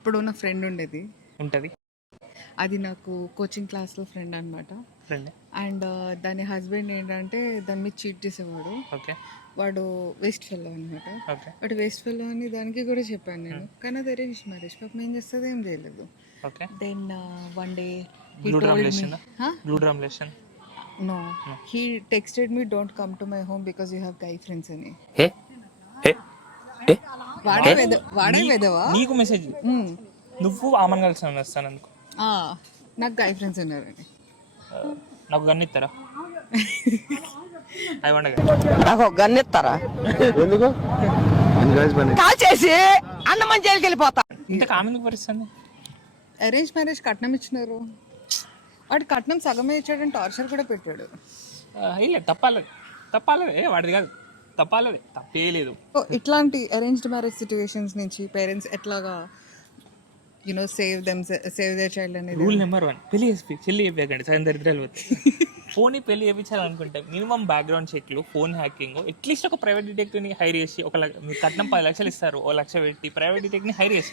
ఇప్పుడు నా ఫ్రెండ్ ఉండేది. ఉంటుంది అది నాకు కోచింగ్ క్లాస్లో ఫ్రెండ్ అనమాట. ఫ్రెండ్. అండ్ దాని హస్బెండ్ ఏంటంటే దాని మీద చీట్ చేసేవాడు. ఓకే వాడు వేస్ట్ ఫెల్లో అనమాట. ఓకే వాడు వేస్ట్ ఫెల్లో అని దానికి కూడా చెప్పాను నేను. కానీ అది అరేంజ్ మ్యారేజ్, పాపం ఏం చేస్తుంది, ఏం చేయలేదు. Okay. Then one day blue డ్రామ్లేషన్. No, he texted me don't come to my home because you have guy friends అని. వాడే వెదవా నీకు మెసేజ్ నువ్వు ఆమెను కలిసి వస్తాను అందుకు నాకు గై ఫ్రెండ్స్ ఉన్నారని. నాకు గన్ ఇస్తారా? అవి వండగా నాకు ఒక గన్ ఇస్తారా? ఎందుకు కాల్ చేసి అన్నమని జైలుకి వెళ్ళిపోతా. ఇంత కామెందుకు పరిస్థితుంది? అరేంజ్ మ్యారేజ్ కట్నం ఇచ్చినారు. వాడు కట్నం సగమే ఇచ్చాడని టార్చర్ కూడా పెట్టాడు. లేదు, తప్పాలదే వాడిది కాదు, తప్పే లేదు. ఇట్లాంటి అరేంజ్డ్ మ్యారేజ్ సిచ్యువేషన్స్ నుంచి పేరెంట్స్ ఎట్లాగా సేవ్ దేర్ చైల్డ్ అనేది రూల్ నెంబర్ 1, పెళ్లి చేసి చెల్లి చెప్పాకండి సగం దరిద్రాలు పోతాయి. ఫోన్ పెళ్లి చేయించాలనుకుంటే మినిమం బ్యాక్గ్రౌండ్ చెక్లు, ఫోన్ హ్యాకింగ్, అట్లీస్ట్ ఒక ప్రైవేట్ డిటెక్టివ్ని హైర్ చేసి మీ కట్నం 10 లక్షలు ఇస్తారు, 1 లక్ష పెట్టి ప్రైవేట్ డిటెక్టివ్ని హైర్ చేసి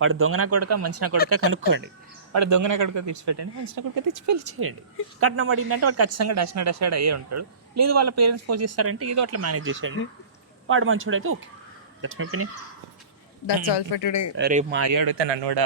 వాడు దొంగన కొడుక మంచిన కొడుక కనుక్కోండి. వాడు దొంగన కొడుక తెచ్చిపెట్టండి, మంచిన కొడుక తెచ్చి పెళ్లి చేయండి. కట్నం అడిగిందంటే వాడు ఖచ్చితంగా డష్ అయ్యే ఉంటాడు. లేదు వాళ్ళ పేరెంట్స్ పోషిస్తారంటే ఏదో అట్లా మేనేజ్ చేసేయండి. వాడు మంచోడైతే okay. That's my opinion. That's all for today. రేపు మా అయ్యాడు అయితే నన్ను కూడా